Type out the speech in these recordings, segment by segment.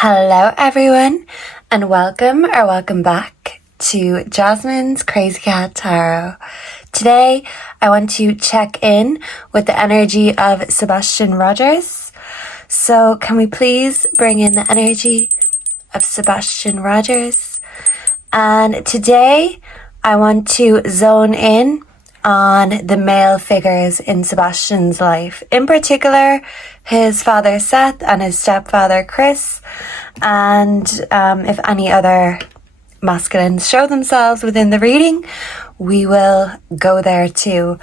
Hello everyone, and welcome back to Jasmine's Crazy Cat Tarot. Today I want to check in with the energy of Sebastian Rogers. So can we please bring in the energy of Sebastian Rogers? And today I want to zone in on the male figures in Sebastian's life. In particular, his father Seth and his stepfather Chris, and if any other masculines show themselves within the reading, we will go there too.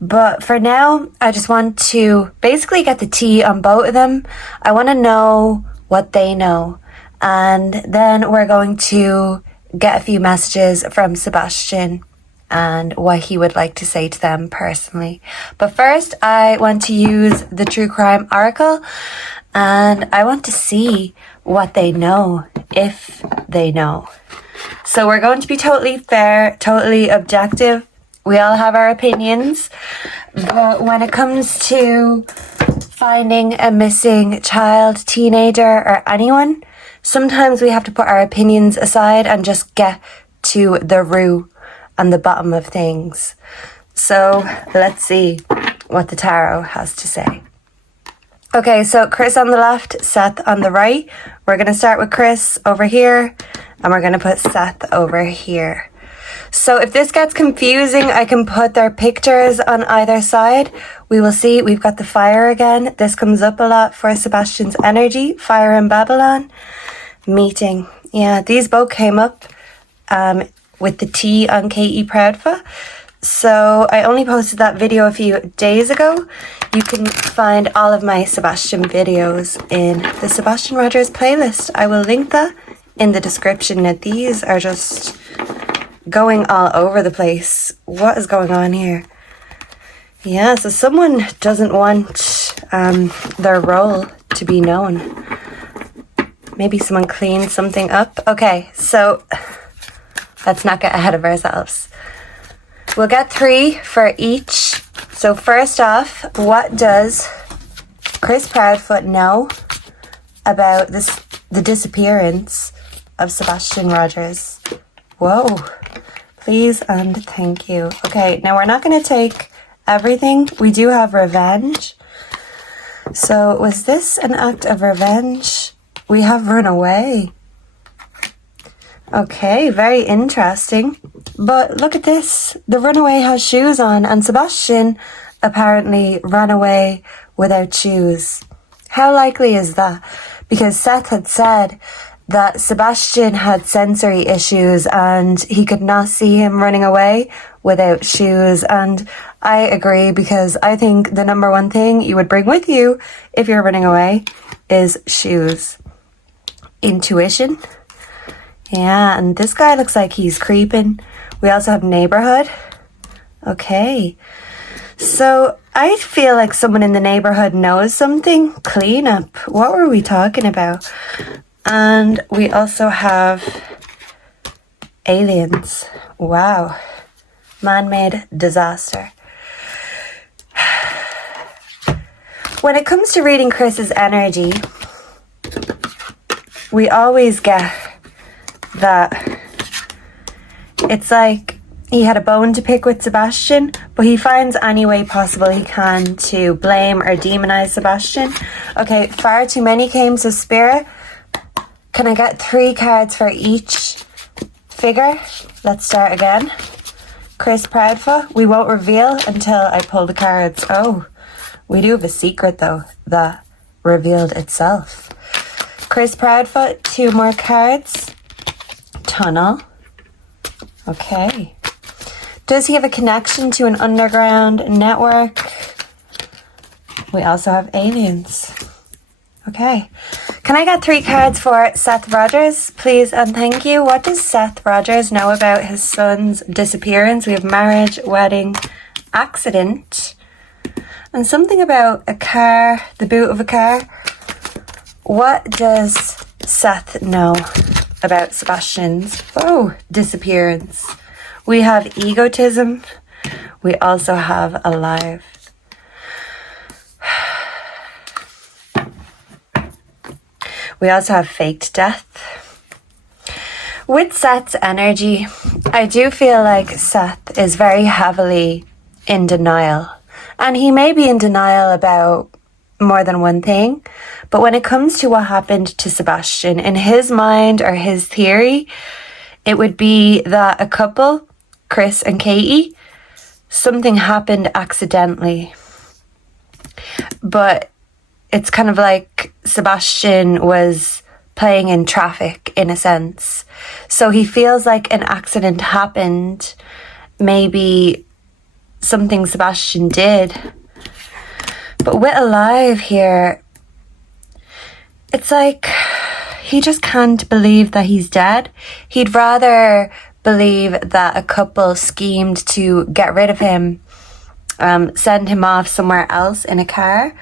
But for now, I just want to basically get the tea on both of them. I want to know what they know, and then we're going to get a few messages from Sebastian and what he would like to say to them personally. But first, I want to use the True Crime Oracle, and I want to see what they know, if they know. So we're going to be totally fair, totally objective. We all have our opinions, but when it comes to finding a missing child, teenager, or anyone, sometimes we have to put our opinions aside and just get to the root and the bottom of things. So let's see what the tarot has to say. Okay, so Chris on the left, Seth on the right. We're going to start with Chris over here, and we're going to put Seth over here. So if this gets confusing, I can put their pictures on either side. We will see. We've got the fire again. This comes up a lot for Sebastian's energy. Fire in Babylon. Meeting. Yeah, these both came up with the T on K.E. Proudfa. So I only posted that video a few days ago. You can find all of my Sebastian videos in the Sebastian Rogers playlist. I will link that in the description. Now, these are just going all over the place. What is going on here? Yeah, so someone doesn't want their role to be known. Maybe someone cleaned something up. Okay, so let's not get ahead of ourselves. We'll get 3 for each. So first off, what does Chris Proudfoot know about the disappearance of Sebastian Rogers? Whoa. Please and thank you. Okay, now we're not going to take everything. We do have revenge. So was this an act of revenge? We have run away. Okay, very interesting. But look at this. The runaway has shoes on, and Sebastian apparently ran away without shoes. How likely is that? Because Seth had said that Sebastian had sensory issues and he could not see him running away without shoes. And I agree, because I think the number one thing you would bring with you if you're running away is shoes. Intuition. Yeah, and this guy looks like he's creeping. We also have neighborhood. Okay. So I feel like someone in the neighborhood knows something. Cleanup. What were we talking about? And we also have aliens. Wow. Man-made disaster. When it comes to reading Chris's energy, we always get that it's like he had a bone to pick with Sebastian, but he finds any way possible he can to blame or demonize Sebastian. Okay, far too many came, so Spirit, can I get 3 cards for each figure? Let's start again. Chris Proudfoot, we won't reveal until I pull the cards. Oh, we do have a secret though that revealed itself. Chris Proudfoot, 2 more cards. Tunnel. Okay. Does he have a connection to an underground network? We also have aliens. Okay. Can I get 3 cards for Seth Rogers, please and thank you? What does Seth Rogers know about his son's disappearance? We have marriage, wedding, accident, and something about a car, the boot of a car. What does Seth know about Sebastian's disappearance? We have egotism. We also have alive. We also have faked death. With Seth's energy, I do feel like Seth is very heavily in denial. And he may be in denial about more than one thing. But when it comes to what happened to Sebastian, in his mind or his theory, it would be that a couple, Chris and Katie, something happened accidentally. But it's kind of like Sebastian was playing in traffic in a sense. So he feels like an accident happened. Maybe something Sebastian did. But with Alive here, it's like he just can't believe that he's dead. He'd rather believe that a couple schemed to get rid of him, send him off somewhere else in a car,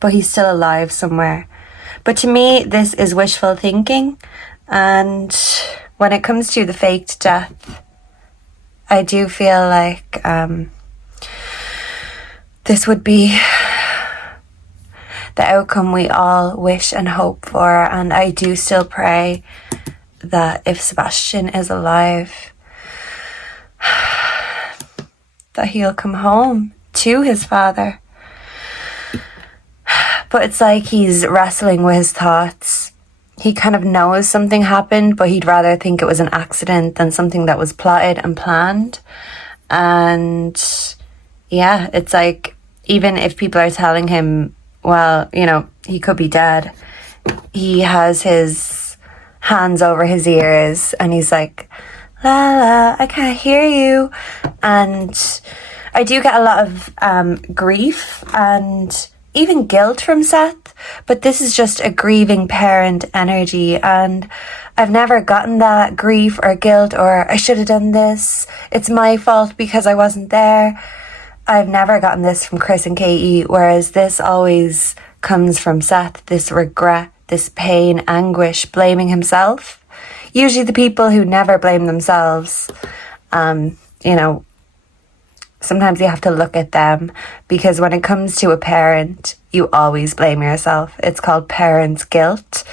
but he's still alive somewhere. But to me, this is wishful thinking. And when it comes to the faked death, I do feel like this would be the outcome we all wish and hope for. And I do still pray that if Sebastian is alive, that he'll come home to his father. But it's like he's wrestling with his thoughts. He kind of knows something happened, but he'd rather think it was an accident than something that was plotted and planned. And yeah, it's like, even if people are telling him, well, you know, he could be dead, he has his hands over his ears and he's like, la la, I can't hear you. And I do get a lot of grief and even guilt from Seth, but this is just a grieving parent energy, and I've never gotten that grief or guilt or I should have done this, it's my fault because I wasn't there. I've never gotten this from Chris and Katie, whereas this always comes from Seth, this regret, this pain, anguish, blaming himself. Usually the people who never blame themselves, you know, sometimes you have to look at them, because when it comes to a parent, you always blame yourself. It's called parents' guilt.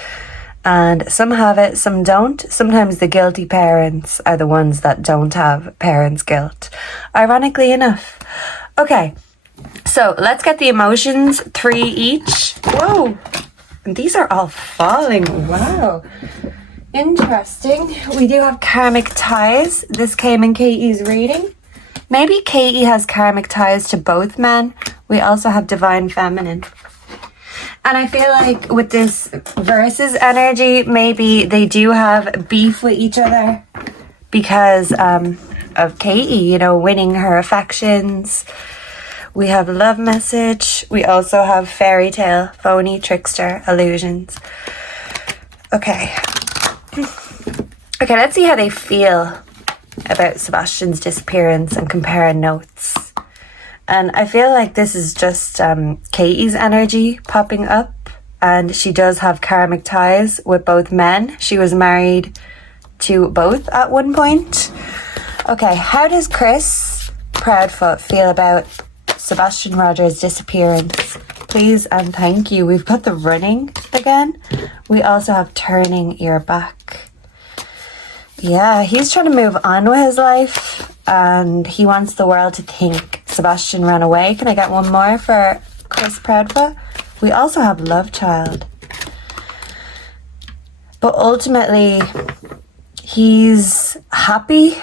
And some have it, some don't. Sometimes the guilty parents are the ones that don't have parents' guilt, ironically enough. Okay, so let's get the emotions, 3 each. Whoa, and these are all falling. Wow, interesting. We do have karmic ties. This came in Katie's reading. Maybe Katie has karmic ties to both men. We also have divine feminine. And I feel like with this versus energy, maybe they do have beef with each other because of Katie, you know, winning her affections. We have love message. We also have fairy tale, phony, trickster, illusions. Okay. Okay, let's see how they feel about Sebastian's disappearance and compare notes. And I feel like this is just Katie's energy popping up, and she does have karmic ties with both men. She was married to both at one point. Okay, how does Chris Proudfoot feel about Sebastian Rogers' disappearance? Please and thank you. We've got the running again. We also have turning your back. Yeah, he's trying to move on with his life and he wants the world to think Sebastian ran away. Can I get one more for Chris Proudfoot? We also have love child. But ultimately, he's happy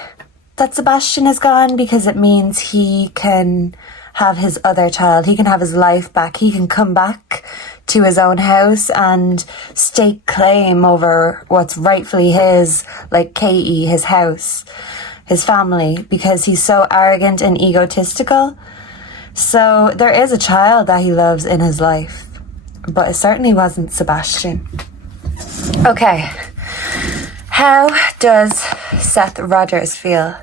that Sebastian is gone because it means he can have his other child. He can have his life back. He can come back to his own house and stake claim over what's rightfully his, like Katie, his house, his family, because he's so arrogant and egotistical. So there is a child that he loves in his life, but it certainly wasn't Sebastian. Okay, how does Seth Rogers feel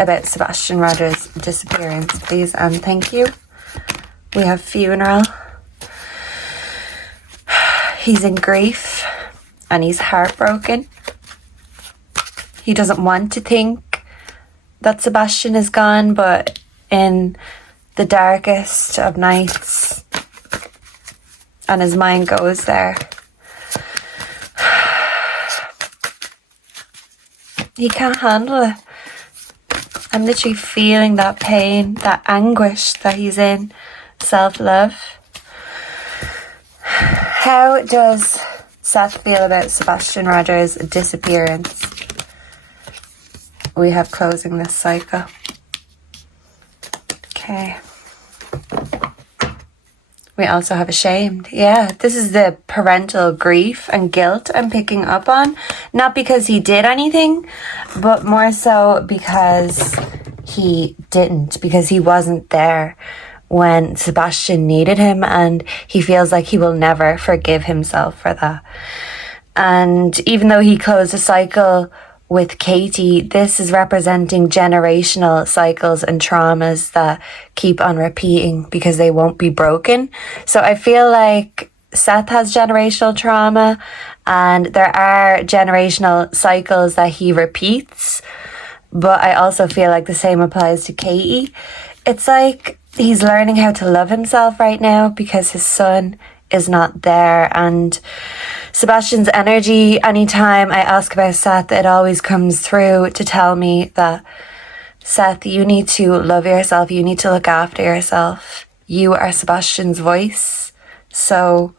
about Sebastian Rogers' disappearance, please and thank you? We have funeral. He's in grief and he's heartbroken. He doesn't want to think that Sebastian is gone, but in the darkest of nights, and his mind goes there. He can't handle it. I'm literally feeling that pain, that anguish that he's in. Self-love. How does Seth feel about Sebastian Rogers' disappearance? We have closing this cycle. Okay. We also have ashamed. Yeah, this is the parental grief and guilt I'm picking up on. Not because he did anything, but more so because he didn't, because he wasn't there when Sebastian needed him, and he feels like he will never forgive himself for that. And even though he closed a cycle with Katie, this is representing generational cycles and traumas that keep on repeating because they won't be broken. So I feel like Seth has generational trauma, and there are generational cycles that he repeats. But I also feel like the same applies to Katie. It's like he's learning how to love himself right now because his son is not there. And Sebastian's energy, anytime I ask about Seth, it always comes through to tell me that, Seth, you need to love yourself. You need to look after yourself. You are Sebastian's voice. So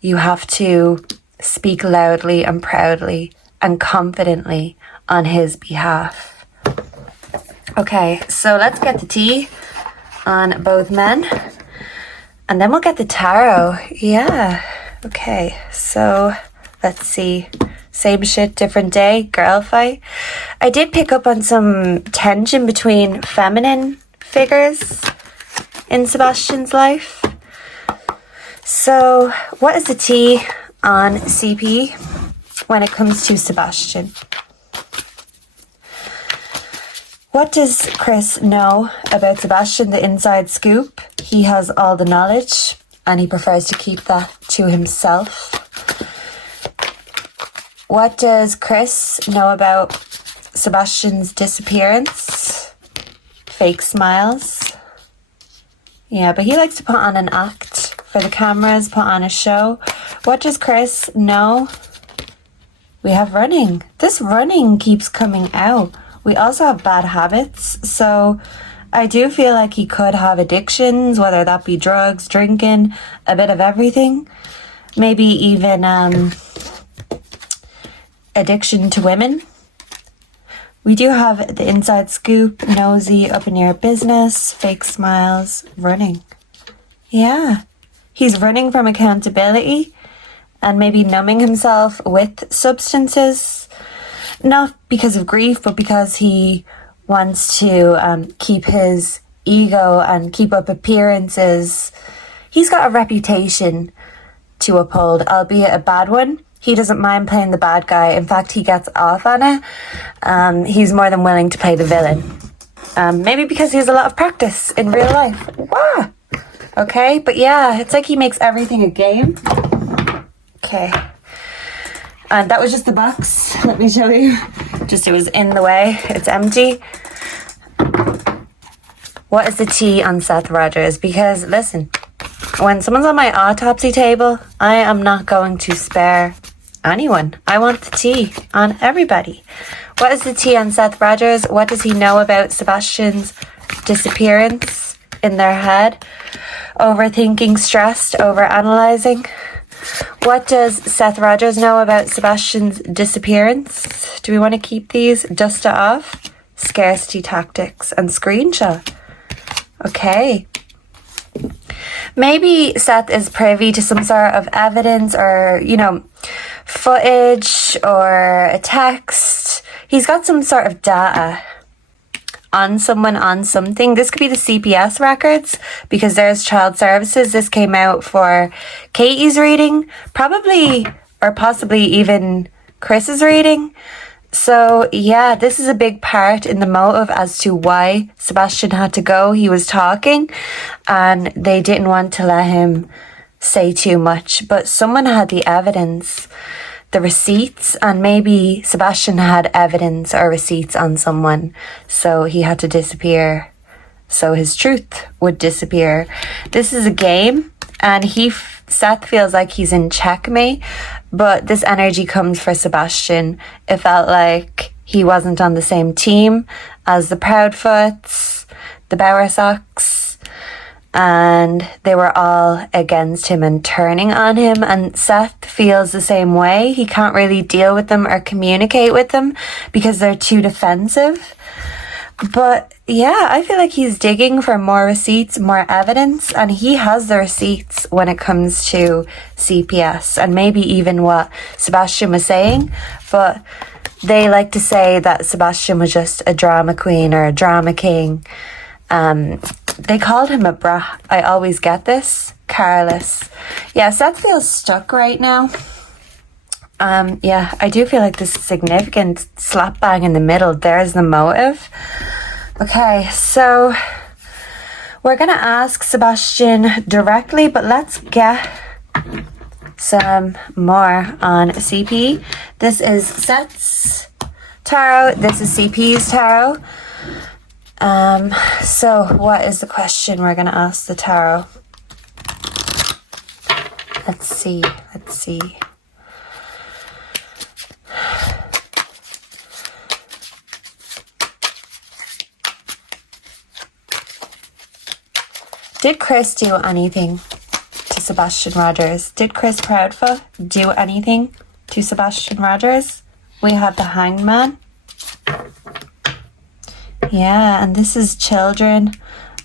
you have to speak loudly and proudly and confidently on his behalf. Okay, so let's get the tea on both men. And then we'll get the tarot. Yeah. Okay, so let's see. Same shit, different day, girl fight. I did pick up on some tension between feminine figures in Sebastian's life. So what is the tea on CP when it comes to Sebastian? What does Chris know about Sebastian, the inside scoop? He has all the knowledge and he prefers to keep that to himself. What does Chris know about Sebastian's disappearance? Fake smiles. Yeah, but he likes to put on an act for the cameras, put on a show. What does Chris know? We have running. This running keeps coming out. We also have bad habits, so I do feel like he could have addictions, whether that be drugs, drinking, a bit of everything. Maybe even addiction to women. We do have the inside scoop, nosy, up in your business, fake smiles, running. Yeah, he's running from accountability and maybe numbing himself with substances. Not because of grief, but because he wants to keep his ego and keep up appearances. He's got a reputation to uphold, albeit a bad one. He doesn't mind playing the bad guy. In fact, he gets off on it. He's more than willing to play the villain. Maybe because he has a lot of practice in real life. Wow. Okay, but yeah, it's like he makes everything a game. Okay. And that was just the box. Let me show you. Just it was in the way. It's empty. What is the tea on Seth Rogers? Because listen, when someone's on my autopsy table, I am not going to spare anyone. I want the tea on everybody. What is the tea on Seth Rogers? What does he know about Sebastian's disappearance in their head? Overthinking, stressed, overanalyzing. What does Seth Rogers know about Sebastian's disappearance? Do we want to keep these? Dust it off? Scarcity tactics and screenshot. Okay. Maybe Seth is privy to some sort of evidence or, footage or a text. He's got some sort of data on someone, on something. This could be the CPS records because there's child services. This came out for Katie's reading, probably or possibly even Chris's reading. So yeah, this is a big part in the motive as to why Sebastian had to go. He was talking and they didn't want to let him say too much, but someone had the evidence, the receipts, and maybe Sebastian had evidence or receipts on someone, so he had to disappear so his truth would disappear. This is a game, and Seth feels like he's in checkmate, but this energy comes for Sebastian. It felt like he wasn't on the same team as the Proudfoots, the Bowersocks, and they were all against him and turning on him. And Seth feels the same way. He can't really deal with them or communicate with them because they're too defensive. But yeah, I feel like he's digging for more receipts, more evidence, and he has the receipts when it comes to CPS and maybe even what Sebastian was saying. But they like to say that Sebastian was just a drama queen or a drama king. They called him a brat. I always get this. Careless. Yeah, Seth feels stuck right now. Yeah, I do feel like this significant slap bang in the middle. There's the motive. Okay, so we're going to ask Sebastian directly, but let's get some more on CP. This is Seth's tarot. This is CP's tarot. So what is the question we're going to ask the tarot? Let's see. Did Chris do anything to Sebastian Rogers? Did Chris Proudfoot do anything to Sebastian Rogers? We have the Hanged Man. Yeah, and this is children,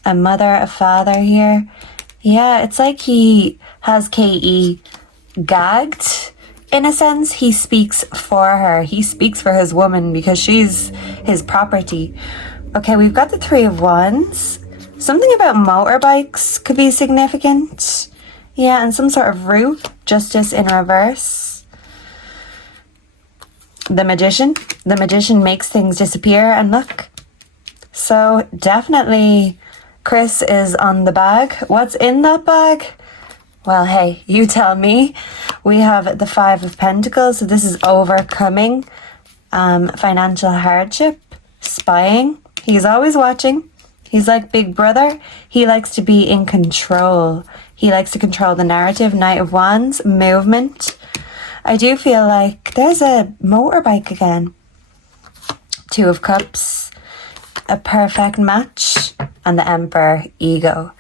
a mother, a father here. Yeah, it's like he has KE gagged. In a sense, he speaks for her. He speaks for his woman because she's his property. Okay, we've got the Three of Wands. Something about motorbikes could be significant. Yeah, and some sort of route. Justice in reverse. The Magician. The Magician makes things disappear, and look. So definitely Chris is on the bag. What's in that bag? Well, hey, you tell me. We have the Five of Pentacles. So this is overcoming financial hardship, spying. He's always watching. He's like Big Brother. He likes to be in control. He likes to control the narrative. Knight of Wands, movement. I do feel like there's a motorbike again. Two of Cups, a perfect match, and the Emperor, ego.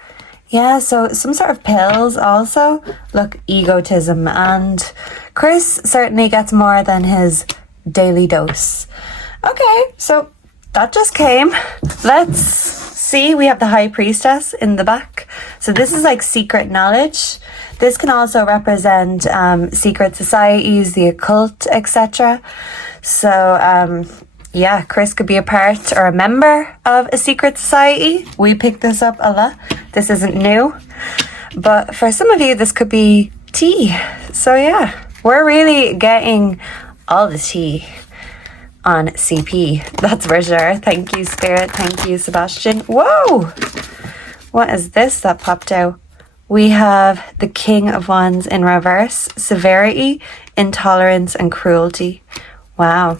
Yeah, so some sort of pills also. Look, egotism. And Chris certainly gets more than his daily dose. Okay, so that just came. Let's see. We have the High Priestess in the back. So this is like secret knowledge. This can also represent secret societies, the occult, etc. So, yeah, Chris could be a part or a member of a secret society. We picked this up a lot. This isn't new. But for some of you, this could be tea. So, yeah, we're really getting all the tea on CP. That's for sure. Thank you, Spirit. Thank you, Sebastian. Whoa! What is this that popped out? We have the King of Wands in reverse. Severity, intolerance, and cruelty. Wow.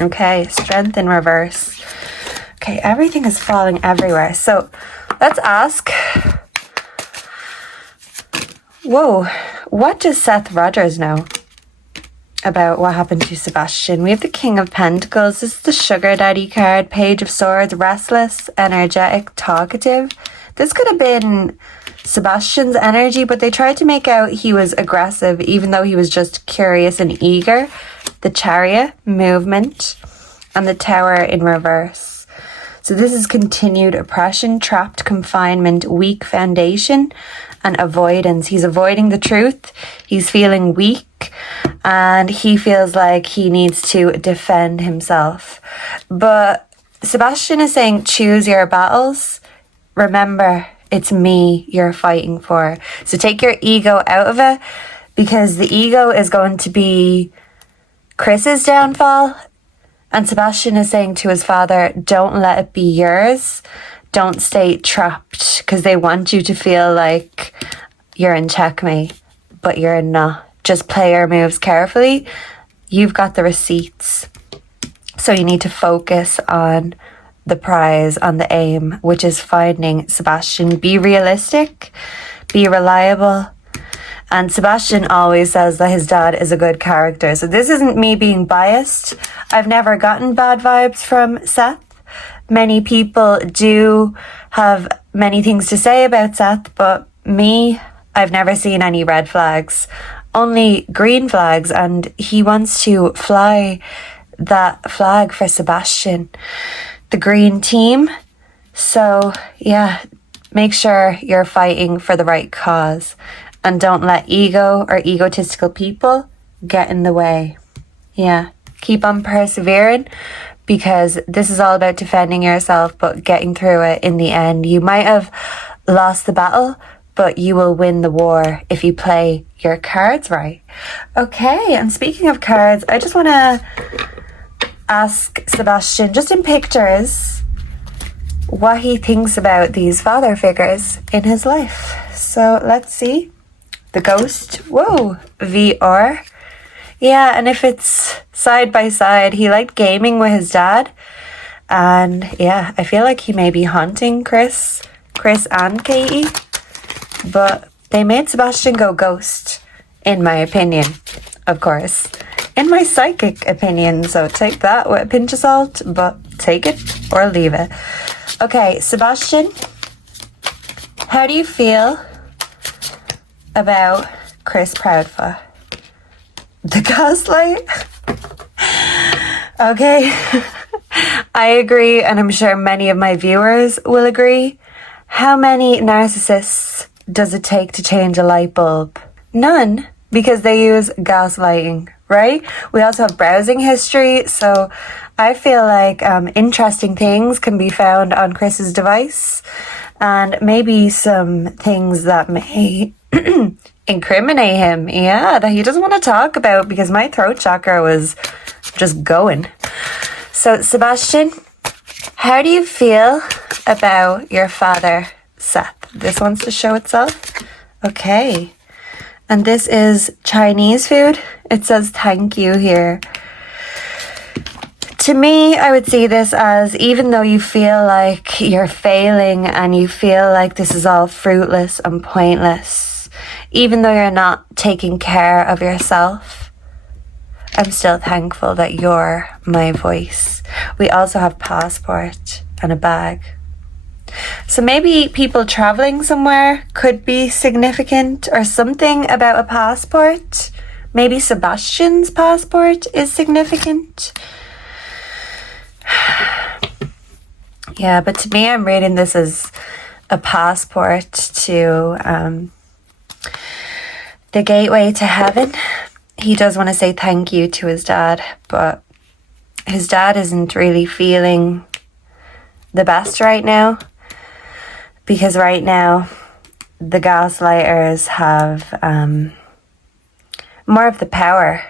Okay, strength in reverse. Okay, everything is falling everywhere. So let's ask. Whoa, what does Seth Rogers know about what happened to Sebastian? We have the King of Pentacles. This is the Sugar Daddy card. Page of Swords, restless, energetic, talkative. This could have been Sebastian's energy, but they tried to make out he was aggressive, even though he was just curious and eager. The Chariot, movement, and the Tower in reverse. So this is continued oppression, trapped confinement, weak foundation, and avoidance. He's avoiding the truth. He's feeling weak, and he feels like he needs to defend himself. But Sebastian is saying, choose your battles. Remember, it's me you're fighting for. So take your ego out of it, because the ego is going to be Chris's downfall. And Sebastian is saying to his father, don't let it be yours. Don't stay trapped, because they want you to feel like you're in checkmate, but you're not. Just play your moves carefully. You've got the receipts. So you need to focus on the prize, on the aim, which is finding Sebastian. Be realistic, be reliable, And Sebastian always says that his dad is a good character. So this isn't me being biased. I've never gotten bad vibes from Seth. Many people do have many things to say about Seth, but me, I've never seen any red flags. Only green flags, and he wants to fly that flag for Sebastian, the green team. So yeah, make sure you're fighting for the right cause and don't let ego or egotistical people get in the way. Yeah, keep on persevering, because this is all about defending yourself but getting through it in the end. You might have lost the battle, but you will win the war if you play your cards right. Okay, and speaking of cards, I just want to ask Sebastian, just in pictures, what he thinks about these father figures in his life. So let's see. The ghost. Whoa, VR. Yeah, and if it's side by side, he liked gaming with his dad. And yeah, I feel like he may be haunting Chris and Katie. But they made Sebastian go ghost, in my opinion, of course. In my psychic opinion, so take that with a pinch of salt, but take it or leave it. Okay, Sebastian, how do you feel about Chris Proudfoot? The gaslight? Okay, I agree, and I'm sure many of my viewers will agree. How many narcissists does it take to change a light bulb? None, because they use gaslighting, right? We also have browsing history, so I feel like interesting things can be found on Chris's device, and maybe some things that may incriminate him, yeah, that he doesn't want to talk about, because my throat chakra was just going. So Sebastian, how do you feel about your father, Seth? This wants to show itself. Okay. And this is Chinese food. It says thank you here. To me, I would see this as, even though you feel like you're failing and you feel like this is all fruitless and pointless, even though you're not taking care of yourself, I'm still thankful that you're my voice. We also have passport and a bag. So maybe people traveling somewhere could be significant, or something about a passport. Maybe Sebastian's passport is significant. Yeah, but to me, I'm reading this as a passport to the gateway to heaven. He does want to say thank you to his dad, but his dad isn't really feeling the best right now, because right now the gaslighters have more of the power.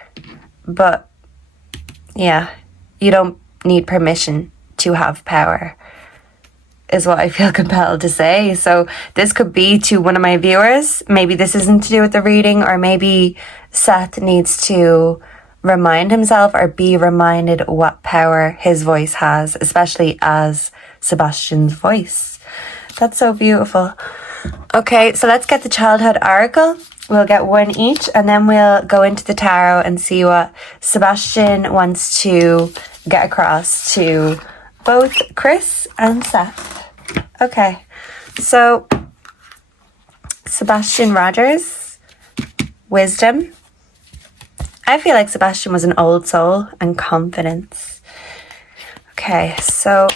But yeah, you don't need permission to have power, is what I feel compelled to say. So this could be to one of my viewers. Maybe this isn't to do with the reading, or maybe Seth needs to remind himself or be reminded what power his voice has, especially as Sebastian's voice. That's so beautiful. Okay, so let's get the childhood oracle. We'll get one each, and then we'll go into the tarot and see what Sebastian wants to get across to both Chris and Seth. Okay, so Sebastian Rogers, wisdom. I feel like Sebastian was an old soul and confidence. Okay, so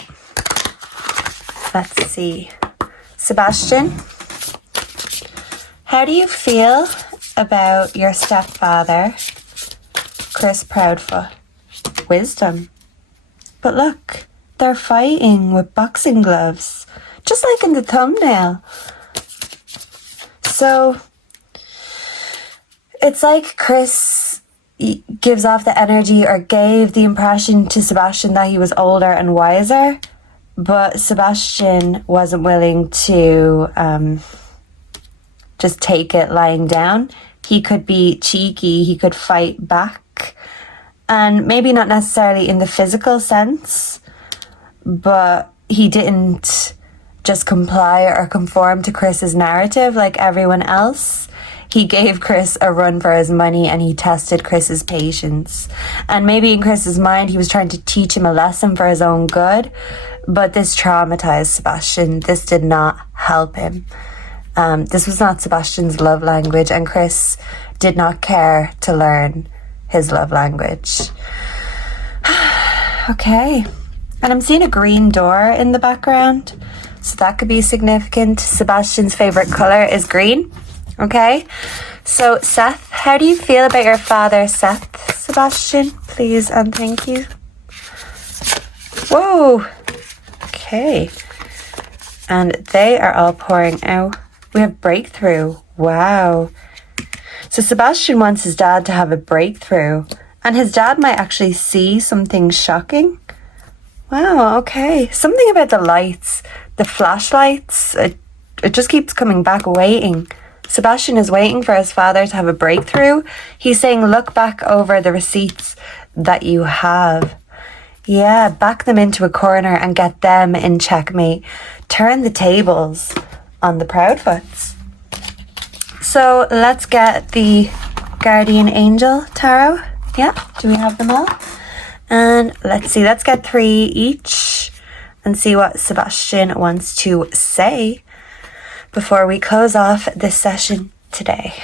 let's see. Sebastian, how do you feel about your stepfather, Chris Proudfoot? Wisdom. But look, they're fighting with boxing gloves, just like in the thumbnail. So it's like Chris gives off the energy, or gave the impression to Sebastian, that he was older and wiser, but Sebastian wasn't willing to just take it lying down. He could be cheeky, he could fight back, and maybe not necessarily in the physical sense, but he didn't just comply or conform to Chris's narrative like everyone else. he gave Chris a run for his money and he tested Chris's patience. And maybe in Chris's mind, he was trying to teach him a lesson for his own good, but this traumatized Sebastian. This did not help him. This was not Sebastian's love language, and Chris did not care to learn his love language. Okay. And I'm seeing a green door in the background, so that could be significant. Sebastian's favorite color is green. Okay. So Seth, how do you feel about your father, Seth? Sebastian, please and thank you. Whoa. Okay. And they are all pouring out. We have breakthrough. Wow. So Sebastian wants his dad to have a breakthrough, and his dad might actually see something shocking. Wow, okay. Something about the lights, the flashlights, it just keeps coming back, waiting. Sebastian is waiting for his father to have a breakthrough. He's saying, look back over the receipts that you have. Yeah, back them into a corner and get them in checkmate. Turn the tables on the Proudfoots. So let's get the Guardian Angel Tarot. Yeah, do we have them all? And let's see, let's get 3 each and see what Sebastian wants to say before we close off this session today.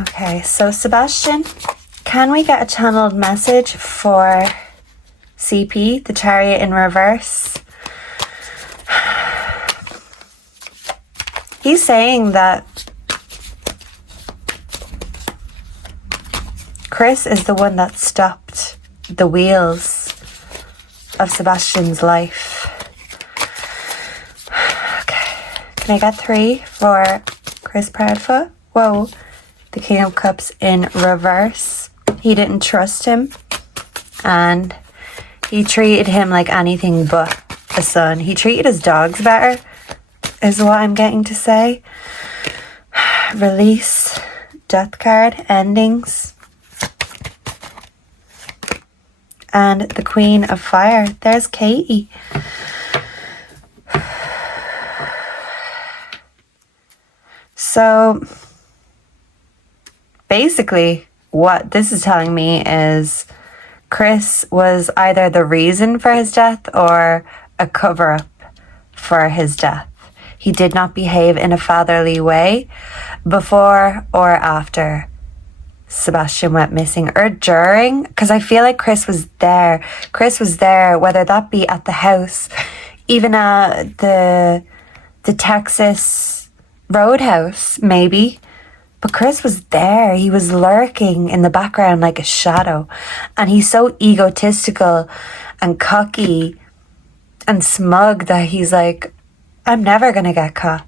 Okay, so Sebastian, can we get a channeled message for CP, the Chariot in reverse? He's saying that Chris is the one that stopped the wheels of Sebastian's life. Okay, can I get 3 for Chris Proudfoot? Whoa. The King of Cups in reverse. He didn't trust him, and he treated him like anything but a son. He treated his dogs better, is what I'm getting to say. Release, Death card, endings, and the Queen of Fire. There's Katie. So basically, what this is telling me is Chris was either the reason for his death or a cover-up for his death. He did not behave in a fatherly way before or after Sebastian went missing, or during, because I feel like Chris was there. Chris was there, whether that be at the house, even at the Texas Roadhouse, maybe. But Chris was there. He was lurking in the background like a shadow. And he's so egotistical and cocky and smug that he's like, I'm never going to get caught.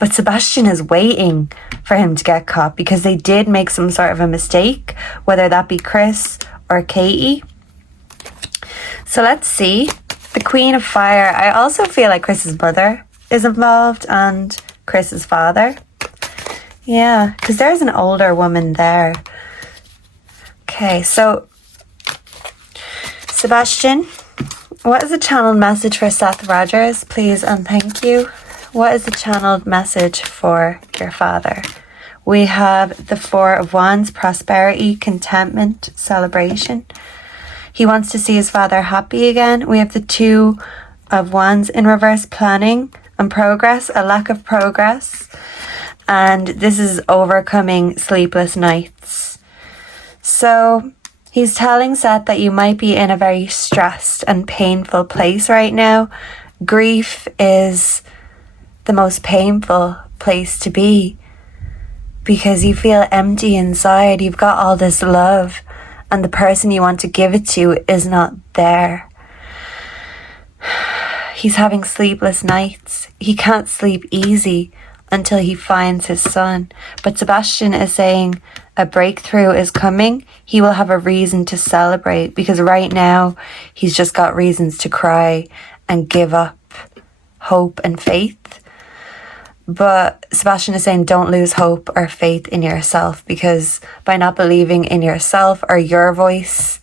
But Sebastian is waiting for him to get caught because they did make some sort of a mistake, whether that be Chris or Katie. So let's see. The Queen of Fire. I also feel like Chris's mother is involved and Chris's father. Yeah, because there's an older woman there. Okay, so Sebastian, what is the channeled message for Seth Rogers, please and thank you? What is the channeled message for your father? We have the 4 of Wands, prosperity, contentment, celebration. He wants to see his father happy again. We have the 2 of Wands in reverse, planning and progress, a lack of progress. And this is overcoming sleepless nights. So he's telling Seth that you might be in a very stressed and painful place right now. Grief is the most painful place to be because you feel empty inside. You've got all this love and the person you want to give it to is not there. He's having sleepless nights. He can't sleep easy until he finds his son. But Sebastian is saying a breakthrough is coming. He will have a reason to celebrate because right now he's just got reasons to cry and give up hope and faith. But Sebastian is saying don't lose hope or faith in yourself, because by not believing in yourself or your voice,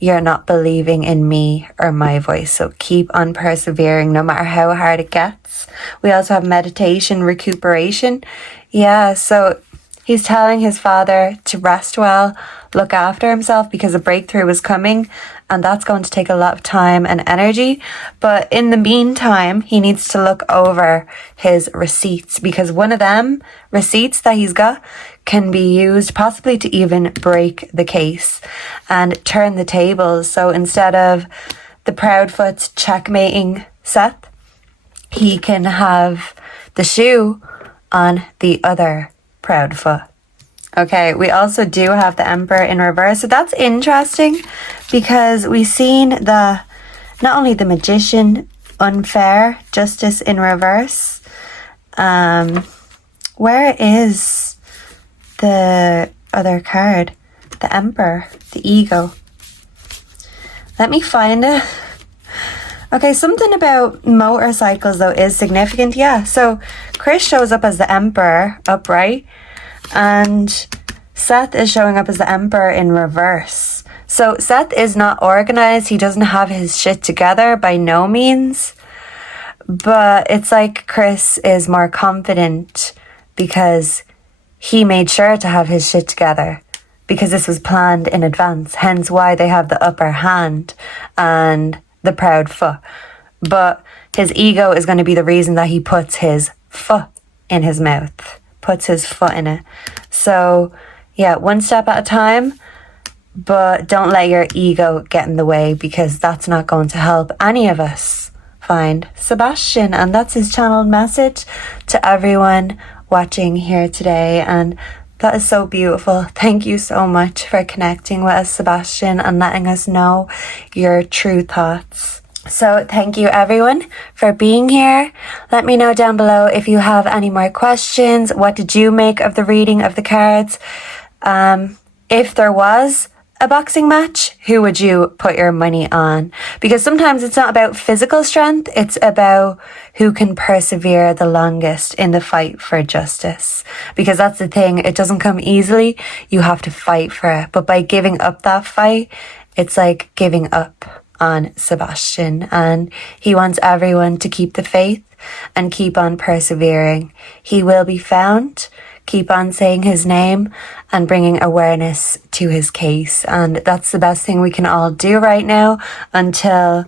you're not believing in me or my voice. So keep on persevering no matter how hard it gets. We also have meditation, recuperation. Yeah, so he's telling his father to rest well, look after himself because a breakthrough is coming, and that's going to take a lot of time and energy. But in the meantime, he needs to look over his receipts because one of them receipts that he's got can be used possibly to even break the case and turn the tables. So instead of the Proudfoots checkmating Seth, he can have the shoe on the other Proudfoot. Okay, we also do have the Emperor in reverse. So that's interesting because we've seen not only the Magician, unfair, justice in reverse. Where is the other card? The Emperor, the Ego. Let me find it. Okay, something about motorcycles though is significant. Yeah, so Chris shows up as the Emperor upright, and Seth is showing up as the Emperor in reverse. So Seth is not organized. He doesn't have his shit together by no means. But it's like Chris is more confident because he made sure to have his shit together because this was planned in advance. Hence why they have the upper hand and the proud foot. But his ego is going to be the reason that he puts his foot in his mouth. Puts his foot in it. So yeah, one step at a time, but don't let your ego get in the way because that's not going to help any of us find Sebastian. And that's his channeled message to everyone watching here today. And that is so beautiful. Thank you so much for connecting with us, Sebastian, and letting us know your true thoughts. So thank you everyone for being here. Let me know down below if you have any more questions. What did you make of the reading of the cards? If there was a boxing match, who would you put your money on? Because sometimes it's not about physical strength, it's about who can persevere the longest in the fight for justice. Because that's the thing, it doesn't come easily, you have to fight for it. But by giving up that fight, it's like giving up on Sebastian, and he wants everyone to keep the faith and keep on persevering. He will be found. Keep on saying his name and bringing awareness to his case. And that's the best thing we can all do right now until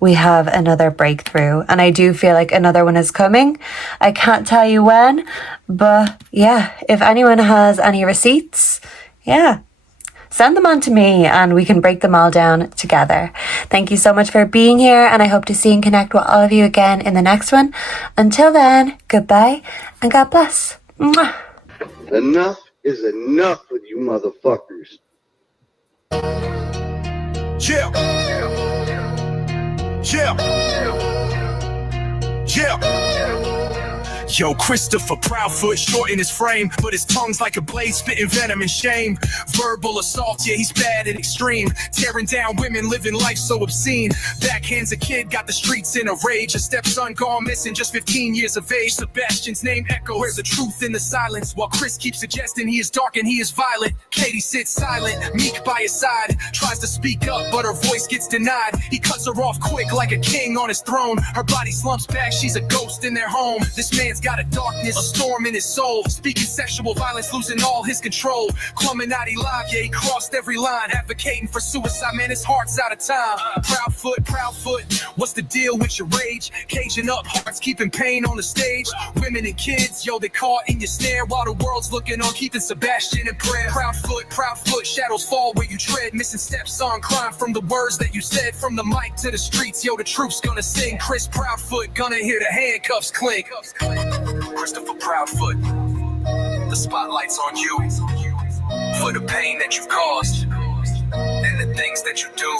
we have another breakthrough. And I do feel like another one is coming. I can't tell you when, but yeah, if anyone has any receipts, yeah, send them on to me and we can break them all down together. Thank you so much for being here, and I hope to see and connect with all of you again in the next one. Until then, goodbye and God bless. Mwah. Enough is enough with you motherfuckers. Yeah. Yo, Christopher Proudfoot, short in his frame, but his tongue's like a blade spitting venom and shame. Verbal assault, yeah, he's bad and extreme, tearing down women, living life so obscene. Backhands a kid, got the streets in a rage. A stepson gone missing, just 15 years of age. Sebastian's name echoes, where's the truth in the silence? While Chris keeps suggesting he is dark and he is violent. Katie sits silent, meek by his side, tries to speak up, but her voice gets denied. He cuts her off quick like a king on his throne. Her body slumps back, she's a ghost in their home. This man's got a darkness, a storm in his soul, speaking sexual violence, losing all his control. Cluminati live, yeah, he crossed every line, advocating for suicide, man, his heart's out of time. Proudfoot, what's the deal with your rage? Caging up hearts, keeping pain on the stage. Women and kids, yo, they caught in your snare, while the world's looking on, keeping Sebastian in prayer. Proudfoot, shadows fall where you tread, missing steps on crime from the words that you said. From the mic to the streets, yo, the truth's gonna sing. Chris Proudfoot, gonna hear the handcuffs clink. Christopher Proudfoot, the spotlight's on you for the pain that you've caused and the things that you do.